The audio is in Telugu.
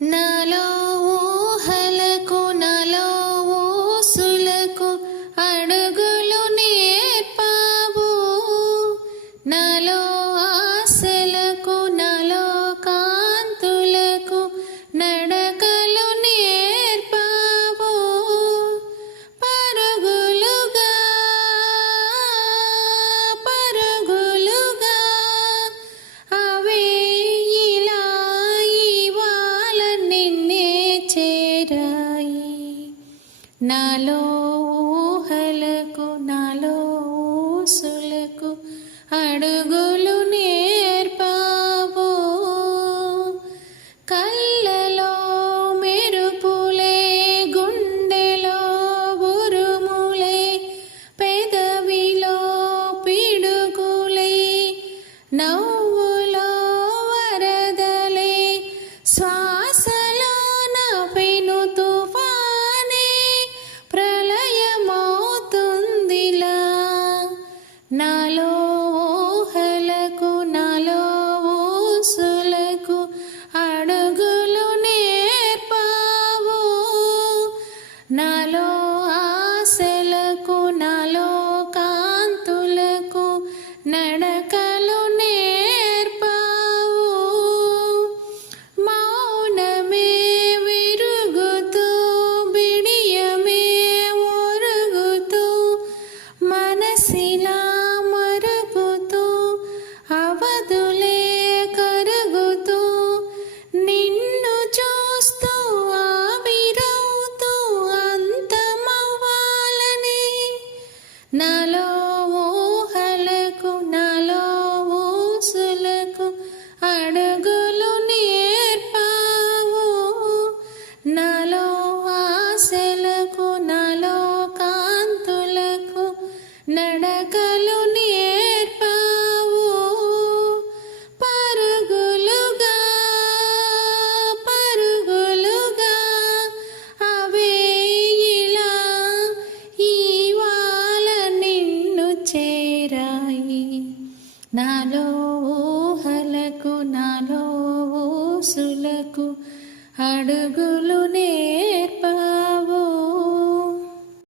నాలో ఊహలకు నాలో ఊసులకు అడుగులు నేర్పావు. నాలో ఆశలకు నాలో కాంతులకు నడకలు నేర్పావు. పరుగులుగా పరుగులుగా అవే ఇలా ఇవాళ నిన్నే చేరాయి. నాలో ఊహలకు నాలో ఊసులకు అడుగులు నేర్పావు. కళ్ళలో మెరుపులే గుండెలో ఉరుములే పెదవిలో పిడుగులే నవ్వులో వరదలే శ్వాసలో నవ్వెను తుఫానే ప్రళయమవుతుందిలా. నాలో ఊహలకు నాలో ఊసులకు అడుగులు నేర్పావు. నాలో ఆశలకు నాలో కాంతులకు నడకలు నేర్పావు. మౌనమే విరుగుతూ బిడియమే ఒరుగుతూ మనసిలా మరుగుతూ అవధులే కరుగుతూ నిన్ను చూస్తూ ఆవిరవుతూ అంతమవ్వాలని. నాలో ఊహలకు నాలో ఊసులకు అడుగులు నేర్పావు. నాలో ఆశలకు నాలో కాంతులకు నడకలు నేర్పావు. పరుగులుగా పరుగులుగా అవే ఇలా ఇవాళ నిన్ను చేరాయి. నాలో ఊహలకు నాలో ఊసులకు అడుగులు నేర్పావు.